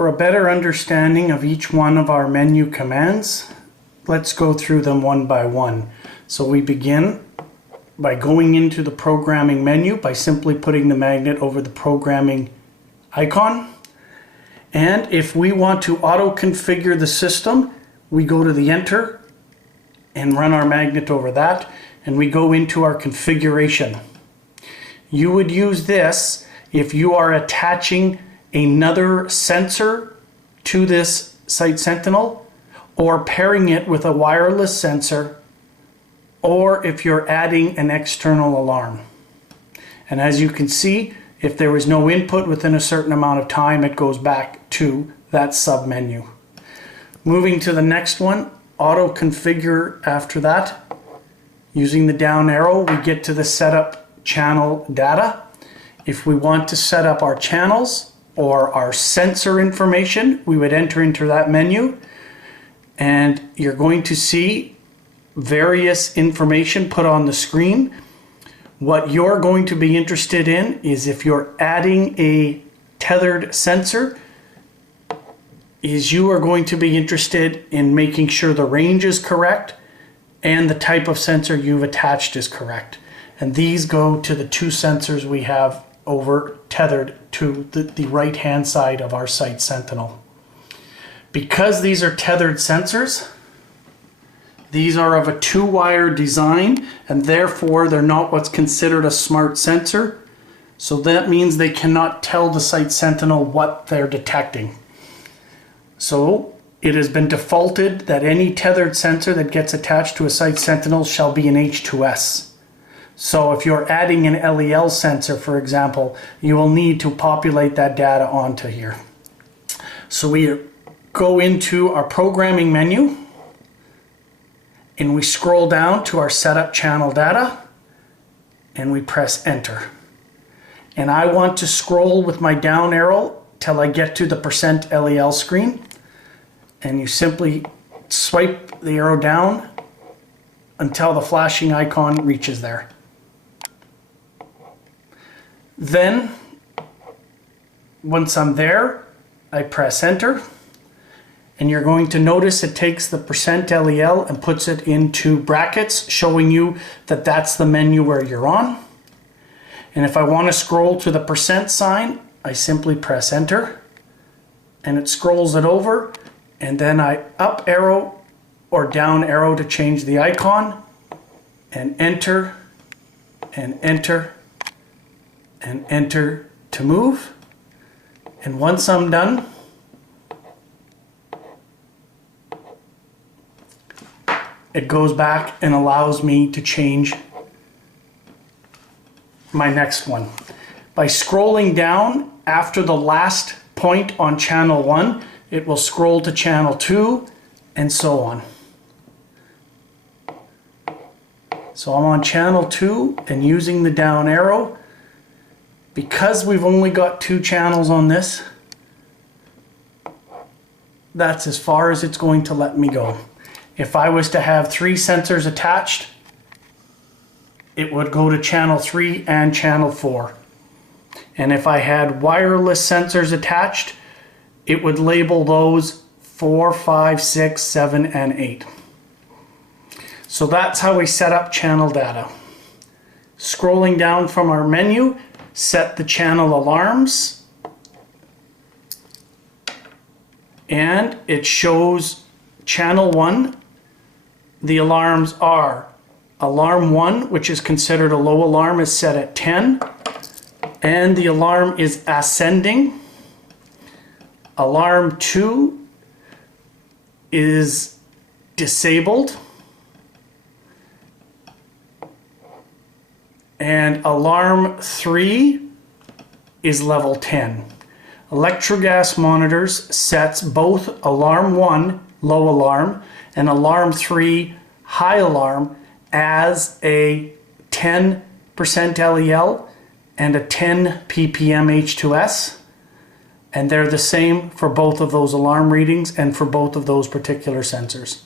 For a better understanding of each one of our menu commands, let's go through them one by one. So we begin by going into the programming menu by simply putting the magnet over the programming icon. And if we want to auto configure the system, we go to the enter and run our magnet over that, and we go into our configuration. You would use this if you are attaching another sensor to this Site Sentinel, or pairing it with a wireless sensor, or if you're adding an external alarm. And as you can see, if there was no input within a certain amount of time, it goes back to that sub-menu. Moving to the next one, auto configure after that. Using the down arrow, we get to the setup channel data. If we want to set up our channels or our sensor information, we would enter into that menu, and you're going to see various information put on the screen. What you're going to be interested in is if you're adding a tethered sensor, is you are going to be interested in making sure the range is correct and the type of sensor you've attached is correct. And these go to the two sensors we have over tethered to the right hand side of our Site Sentinel. Because these are tethered sensors, these are of a two-wire design, and therefore they're not what's considered a smart sensor. So that means they cannot tell the Site Sentinel what they're detecting. So it has been defaulted that any tethered sensor that gets attached to a Site Sentinel shall be an H2S. So if you're adding an LEL sensor, for example, you will need to populate that data onto here. So we go into our programming menu, and we scroll down to our setup channel data, and we press enter. And I want to scroll with my down arrow till I get to the %LEL screen, and you simply swipe the arrow down until the flashing icon reaches there. Then, once I'm there, I press enter. And you're going to notice it takes the %LEL and puts it into brackets, showing you that that's the menu where you're on. And if I want to scroll to the % sign, I simply press enter, and it scrolls it over, and then I up arrow or down arrow to change the icon, and enter, and enter, and enter to move. And once I'm done, it goes back and allows me to change my next one. By scrolling down after the last point on channel 1, it will scroll to channel 2 and so on. So I'm on channel 2 and using the down arrow. Because we've only got 2 channels on this, that's as far as it's going to let me go. If I was to have 3 sensors attached, it would go to channel 3 and channel 4. And if I had wireless sensors attached, it would label those 4, 5, 6, 7, and 8. So that's how we set up channel data. Scrolling down from our menu, set the channel alarms, and it shows channel 1. The alarms are alarm 1, which is considered a low alarm, is set at 10, and the alarm is ascending. Alarm 2 is disabled, and alarm 3 is level 10. Electrogas monitors sets both alarm 1, low alarm, and alarm 3, high alarm, as a 10% LEL and a 10 ppm H2S, and they're the same for both of those alarm readings and for both of those particular sensors.